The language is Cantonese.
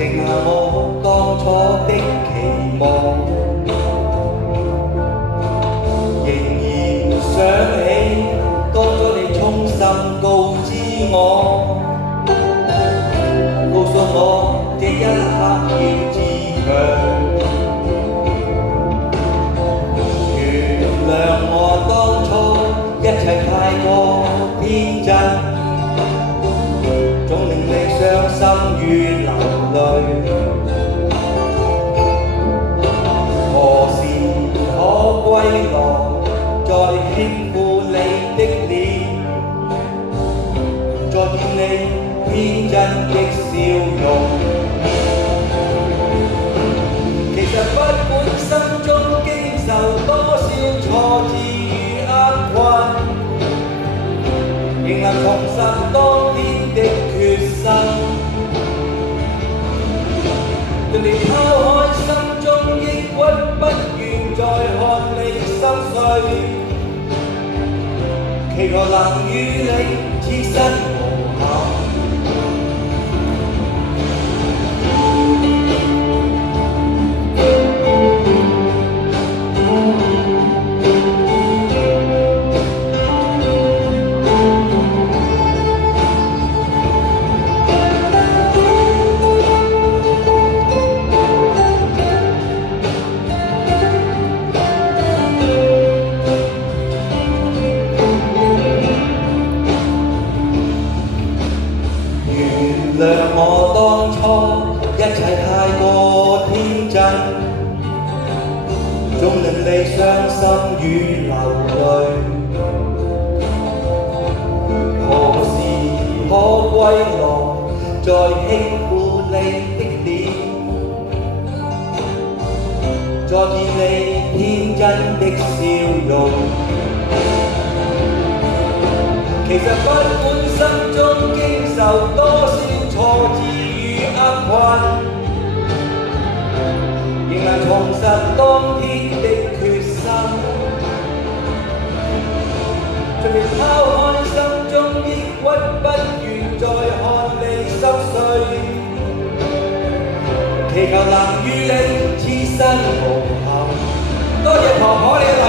剩下我當初的期望，仍然想起當初你衷心告知我，告訴我這一刻要自強。原諒我當初一切太過天真，總令你傷心與流淚。何時可歸來，再輕撫你的臉，再見你天真的笑容。其實不管心中經受多少挫折與厄困，仍能重拾當天的決心。讓你拋開心中抑鬱，不願再看你心碎，祈求能與你此生無憾。原諒我當初一切太過天真，總令你傷心與流淚。何時可歸來，再輕撫你的臉，再見你天真的笑容。其實不管心中經受多少挫折與厄困，仍能重拾當天的決心。盡力拋開心中抑鬱，不願再看你心碎，祈求能與你此生無憾。多謝婆婆你。